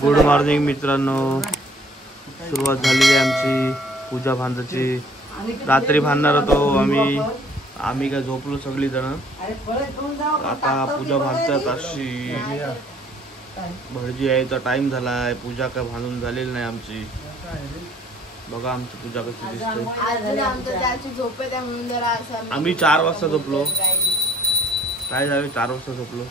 Good morning मित्रांनो, सुरुवात झालेली आहे आमची पूजा भांजाची। रात्री भांडणार होतो आम्ही काय झोपलो सगळी जण। आता पूजा भांजतात अशी भटजी यायचा टाइम झालाय, पूजा काय भांडून झालेली नाही आमची। बघा आमची पूजा कशी दिसते। आम्ही 4 वाजता झोपलो, काय झालं 4 वाजता झोपलो।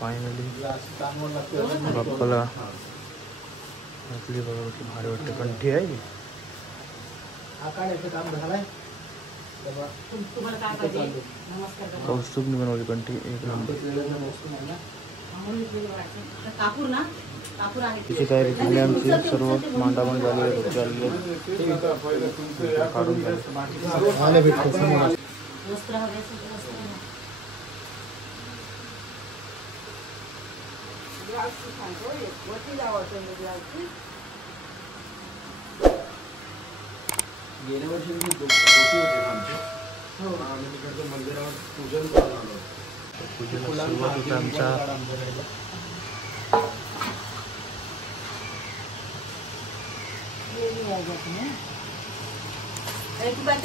फायनली बाप्पाला आपली बघा की भारी वाटते। कंठी आहे कौस्तुभने बनवली कंठी, एक नंबर। तिची तयारी झाली आमची, सर्व मांडावून झाली काढून झाली। गेल्या वर्षी होते आमचे आम्ही तिकडचं मंदिरावर पूजन करून आलो। पूजेला सुरुवात होते आमच्या।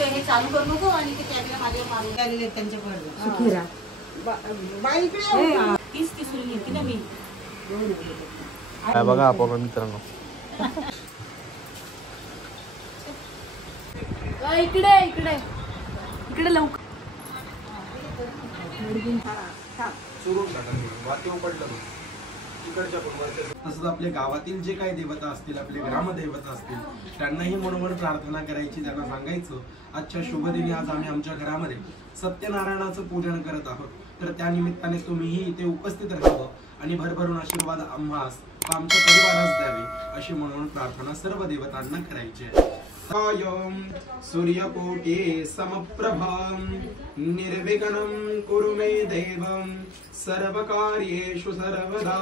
हे चालू करू नको आणि ते कॅमेरा माझ्यावर मारून आलेले त्यांच्याकडे ना मी बघा आपण मित्रांनो इकडे इकडे इकडे लवकर तसंच आपल्या गावातील जे काही देवता असतील, आपले ग्रामदेवता असतील, त्यांनाही मनोमन प्रार्थना करायची, त्यांना सांगायचं आजच्या शुभदिनी आज आम्ही आमच्या घरामध्ये सत्यनारायणाचं पूजन करत आहोत, तर त्या निमित्ताने तुम्हीही इथे उपस्थित राहावं आणि भरभरून आशीर्वाद आम्हास आमच्या परिवारास द्यावे अशी मनोमन प्रार्थना सर्व देवतांना करायची आहे। सूर्यकोटि समप्रभा निर्विघ्नं कुरु मे देव सर्वकार्येषु सर्वदा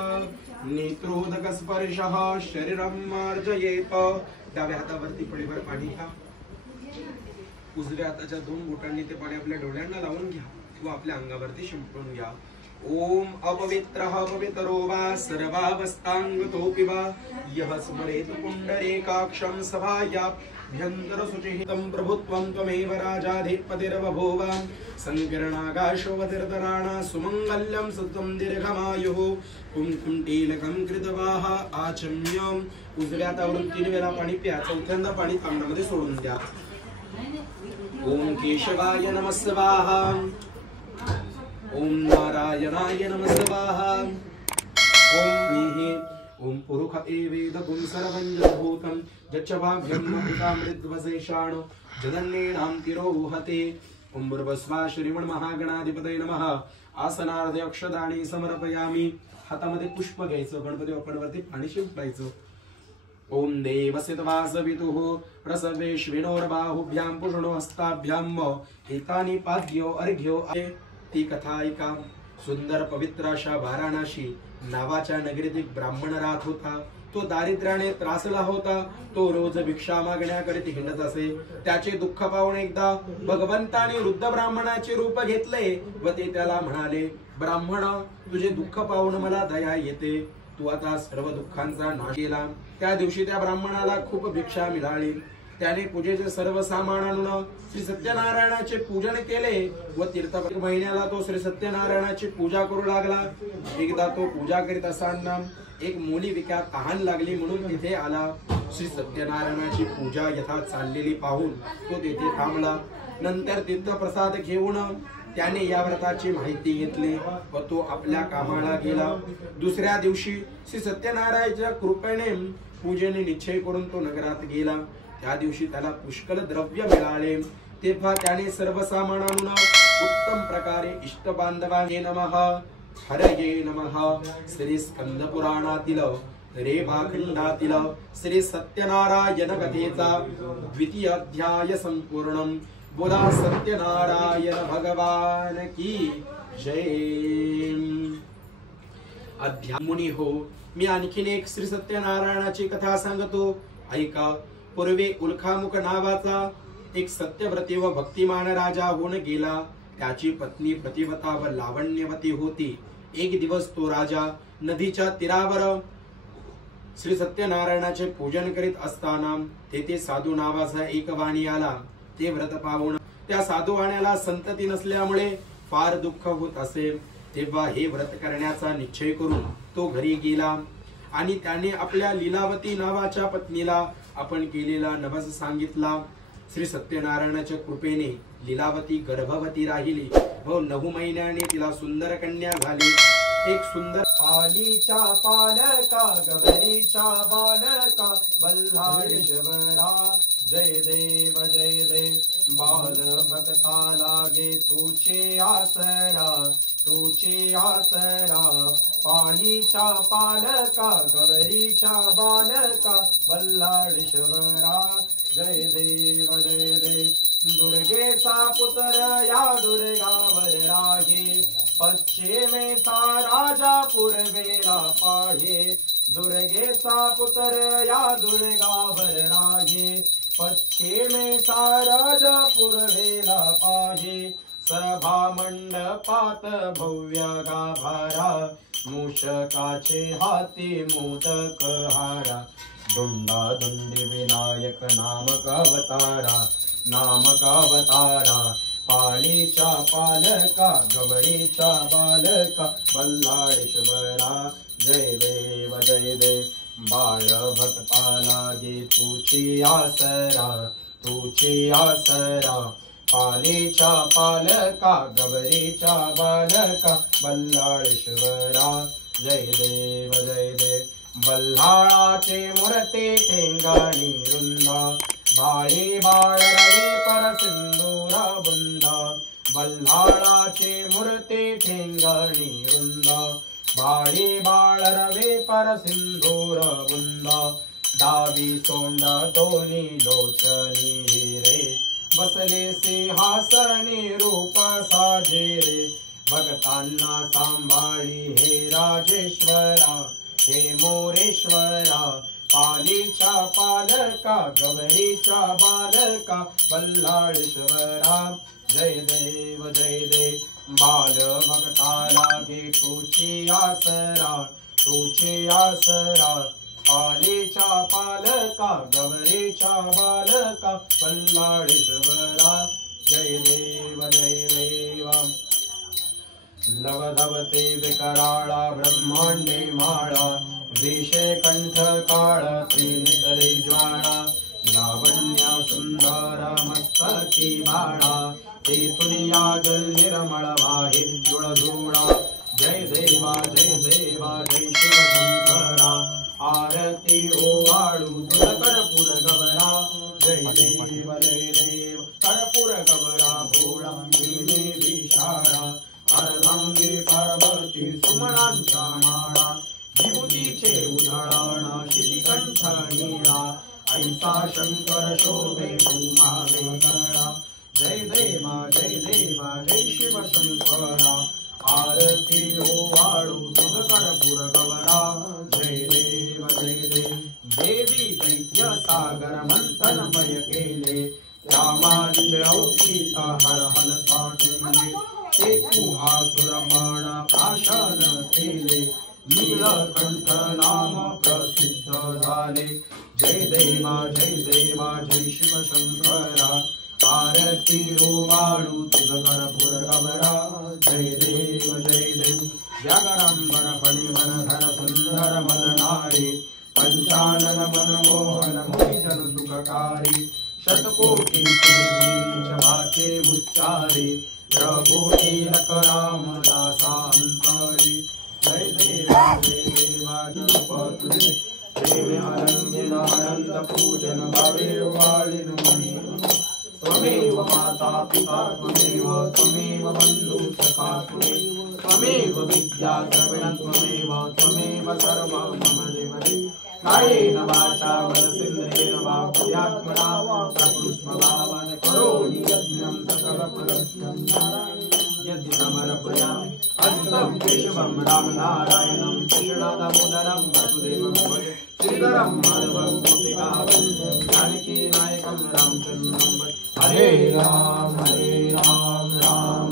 नेत्रोदक स्पर्शः शरीरं मार्जयेत। डाव्या हातावरती पळीभर पाणी घ्या, उजव्या हाताच्या 2 बोटांनी ते पाणी आपल्या डोळ्यांना लावून घ्या किंवा आपल्या अंगावरती शिंपडून घ्या। ओम अपवित्रः पवित्रो वा सर्वावस्थांगतोऽपि वा यः स्मरेत् पुण्डरीकाक्षं सभायाभ्यन्तरं शुचिहितं प्रभुत्वं त्वमेव राजाधिपतिर्बभूव। संकीर्णाकाशोऽवतीर्तराणा सुमङ्गल्यं सुतं दीर्घमायुः कुंकुमटीलकं कृतवाः आचम्य। उजव्या हातावरून 3 वेळा पाणी प्या, चौथ्यांदा पाणी तांब्यामध्ये सोडून द्या। ओम केशवाय नमः स्वाहा, ओम नारायणाय नमः स्वाहा, ओम वीहि ओम पुरुष एवेदकुं सर्वं जगभूतं यच्च भाग्यं भूतामृतवशेषाण जगन्नेनां तिरोहते। ओम भूर्भुवः श्रीमन् महागणाधिपतये नमः। आसनार्धे अक्षदानी समर्पयामि। हातामध्ये पुष्प घ्यायचं, गणपती बाप्पांवरती पाणी शिंपडायचं। ओम देवसितवासवितुः प्रसवेश्विनोर्बाहुभ्यां पुषणो हस्ताभ्यां एतानि पाद्यो अर्घ्यो। ती कथा ऐका। सुंदर पवित्र अशा वाराणसी नावाच्या नगरीत एक ब्राह्मण राहत होता। तो दारिद्र्याने त्रासला होता। तो रोज भिक्षा मागण्याकरिता हिंडत असे। त्याचे दुःख पाहून एकदा भगवंताने वृद्ध ब्राह्मणाचे रूप घेतले व ते त्याला म्हणाले, ब्राह्मण, तुझे दुःख पाहून मला दया येते। तू आता सर्व दुःखांचा नाश केला। त्या दिवशी त्या ब्राह्मणाला खूप भिक्षा मिळाली. त्याने पूजेचे सर्व सामान आणून श्री सत्यनारायणाचे पूजन केले व तीर्थ महिन्याला तो श्री सत्यनारायणाची पूजा करू लागला. एकदा तो पूजा करीत असताना एक मुली विका तहान लागली म्हणून तिथे आला. श्री सत्यनारायणाची पूजा यथा चाललेली पाहून तो तेथे थांबला. नंतर तीर्थप्रसाद घेऊन त्याने या व्रताची माहिती घेतली व तो आपल्या कामाला गेला. दुसऱ्या दिवशी श्री सत्यनारायणाच्या कृपेने पूजेने निश्चय करून तो नगरात गेला. त्या दिवशी त्याला पुष्कळ द्रव्य मिळाले. तेव्हा त्याने सर्व सामान आणून उत्तम प्रकारे इष्ट बांधवांगे नमः हरये नमः श्री स्कंद पुराणातील रेभाखंडातील श्री सत्यनारायण कथेचा 2य अध्याय संपूर्ण. बोला सत्यनारायण भगवान की जय. मुनी हो, मी आणखीन एक श्री सत्यनारायणाची कथा सांगतो, ऐका. पूर्वी उल्खामुख नावाचा एक सत्यव्रती व भक्तिमान राजा होऊन गेला. त्याची पत्नी प्रतिवता व लावण्यवती होती. एक दिवस तो राजा नदीच्या तीरावर श्री सत्यनारायणाचे पूजन करीत असताना तेथे साधू नावाचा एक वाणी आला. ते व्रत पाहून त्या साधू वाण्याला संतती नसल्यामुळे फार दुःख होत असे. तेव्हा हे व्रत करण्याचा निश्चय करून तो घरी गेला आणि त्याने आपल्या लीलावती नावाच्या पत्नीला आपण केलेला नवस सांगितला. श्री सत्यनारायणाच्या कृपेने लीलावती गर्भवती राहिली व 9 महिन्याने तिला सुंदर कन्या झाली. एक सुंदर पालीच्या पालका गौरीच्या बालका बल्हाळेश्वरा जय देव जय देव. बाल भक्ता लागे तुझे आसरा तुझे आसरा. पालीच्या पालका गौरीच्या बालका बल्हाळेश्वरा जय देव जय देव. दुर्गेचा पुत्र या दुर्गावर राहे पश्चिमेचा राजा पूर्वेला पाहे. दुर्गेचा पुत्र या दुर्गावर राहे पश्चिमेचा राजा पूर्वेला पाहे. सभा मंडपात भव्य गाभारा मूषकाचे हाती मोदक हारा. दुंडा दुंडी विनायक नामक अवतारा नामक अवतारा. पालीच्या पालका गौरीच्या बालका बल्हाळेश्वरा जय देव जय देव. बाळ भक्ता लागे तुझी आसरा तुझी आसरा. पालीच्या पालका गौरीच्या बालका बल्हाळेश्वरा जय देव जय देव. बल्हाळाचे मूर्ती ठेंगाणी रुंदा बाळी बाळ रवे पर सिंदूर बुंदा. बल्हाळाचे मूर्ती ठेंगाणी रुंदा बाळी बाळ रवे पर सिंदूर बुंदा. डावी सोंड दोन्ही लोचनी हिरे बसले सिंहासनी रूप साजे रे. भक्तांना सांभाळी हे राजेश्वरा हे मोरेश्वरा. पालीच्या पालका गौरीच्या बालका बल्हाळेश्वरा जय देव जय देव. बाल भक्ता लागे तुझी आसरा तुझी आसरा. पालीच्या पालका गौरीच्या बालका बल्हाळेश्वरा जय देव जय देव. लवधवते विकराळा ब्रह्मांडे माळा विषे कंठ काळ त्रिनेत्रे ज्वाळा. लावण्य सुंदर मस्तकी बाळा तेथून या जल निर्मळ वाहे जुळजुळा. जय देवा जय देवा जय शिव शंकरा. आरती ओवाळू तुझ कर्पूर गवरा जय देव जय देव. कर्पूर गवरा भोळा विशाळा अर्धांगी पार्वती सुमनांचा माळा. विभूतीचे उधळण शितिकंठ नीळा ऐसा शंकर शोभे उमा वेगळा. जय देवा जय देवा जय शिव शंकरा. आरती ओवाळू तुझ कर्पूर गवरा जय देव जय देव. देवी दैत्य सागर मंथन मय केले रामांचे औषित हर हल साठले. ते तू आसुर माण पाषाण केले नीलकंठ नाम प्रसिद्ध झाले. जय देवा जय शिव शंकरा. आरती रोवाळू तुझ कर्पूर गमरा. जय देव व्याघ्रांबर फणिवरधर सुंदर मदनारी. पंचानन मनमोहन मोहिजन सुखकारी. शतकोटी बीज वाचे उच्चारे. रघुवीरक रामदासांतरे. जय देवा धूप तुझे. प्रेम आनंदिन आनंद पूजन भावे वाळिन मणी. त्वमेव माता पिता त्वमेव बंधु सखा त्वमेव विद्या द्रविण त्वमेव सर्वं मम देवते. कायेन वाचा मनसेन्द्रियेण वा बुद्ध्यात्मना प्रकृष्टभावान् करोमि यज्ञं सकलफलप्रदं नारायणं यदि समर्पयामि. अस्तं केशवं रामनारायणं कृष्णदामोदरं वसुदेवं भजे. श्रीधरं माधवं गोपिकावं जानकीनायकं रामचन्द्रं भजे. हरे राम राम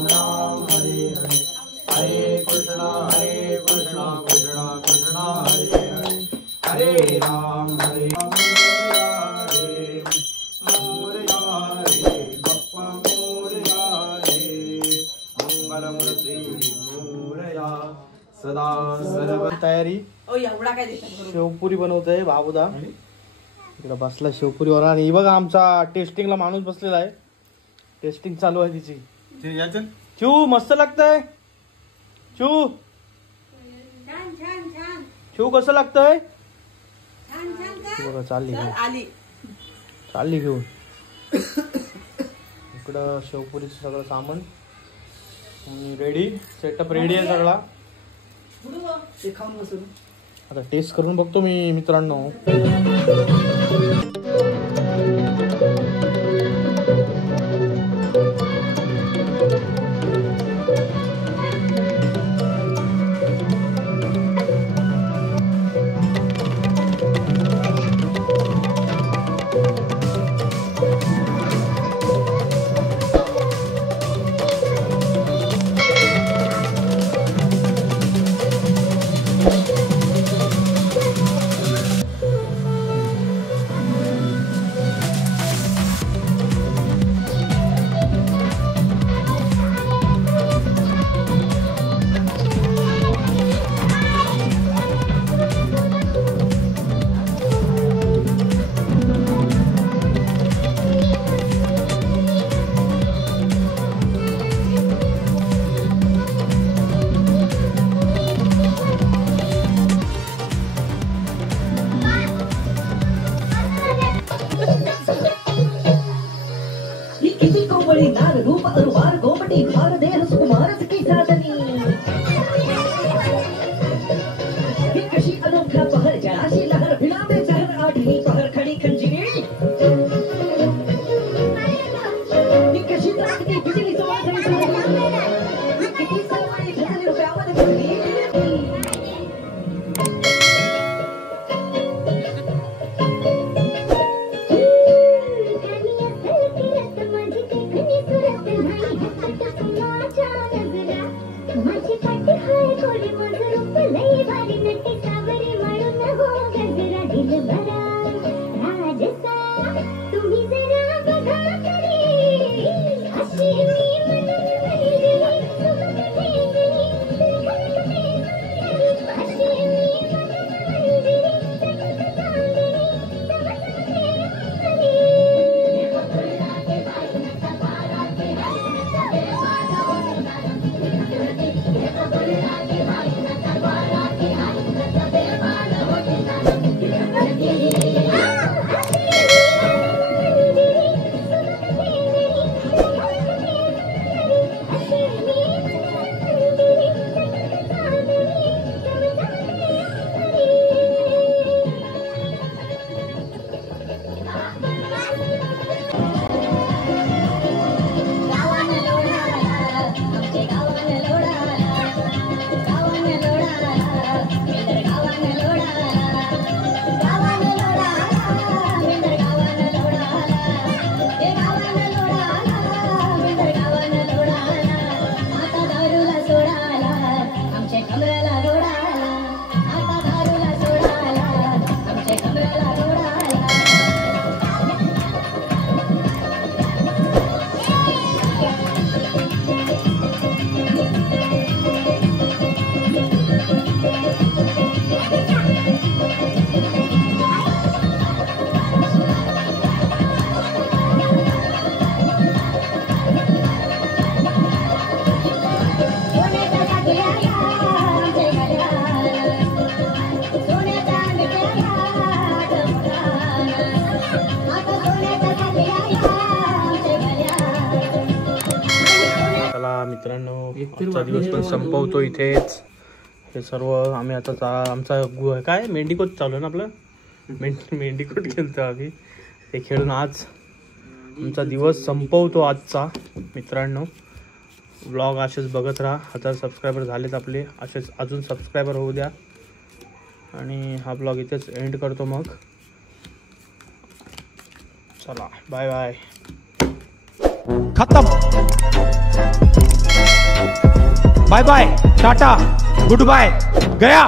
राम हरे हरे. हरे कृष्णा कृष्णा कृष्णा हरे हरे. हरे राम मोरया रे बप्पा मोरया रे. मंगलमूर्ती मोरया सदा सर्व. तयारी ओ एवढा काय देतात शेवपुरी बनवतोय बाबूदा. इकडे बसला शेवपुरीवर आणि ही बघा आमचा टेस्टिंगला माणूस बसलेला आहे. टेस्टिंग चालू आहे तिची. चू मस्त लागतंय. चू छान छान छान चू कसं लागतंय. छान छान का बघा चालली चल, घेऊन आली चालली घेऊन. इकडं शेवपुरीचं सगळं सामान रेडी. सेटअप रेडी आहे सगळा. ते खाऊन बसून आता टेस्ट करून बघतो मी मित्रांनो. रूप अरुवार गोमटी भार देह सुकुमारस की साधनी. कशी अनोखा पहर जराशी लहर भिलावे जहर आठवी पहर खड़ी खंजीर. कशी ताकती बिजली सुवास किती सवारी झाली रुपयावर भरली. आजचा दिवस पण संपवतो इथेच. हे सर्व आम्ही आता आमचा काय मेंढीकोट चालू आहे ना आपलं मेंढीकोट खेळतो आम्ही. ते खेळून आज आमचा दिवस संपवतो आजचा. मित्रांनो व्लॉग असेच बघत राहा. 1000 सबस्क्रायबर झालेत आपले, असेच अजून सबस्क्रायबर होऊ द्या. आणि हा ब्लॉग इथेच एंड करतो मग. चला बाय बाय. खत्म. Bye bye, tata, good bye, गया.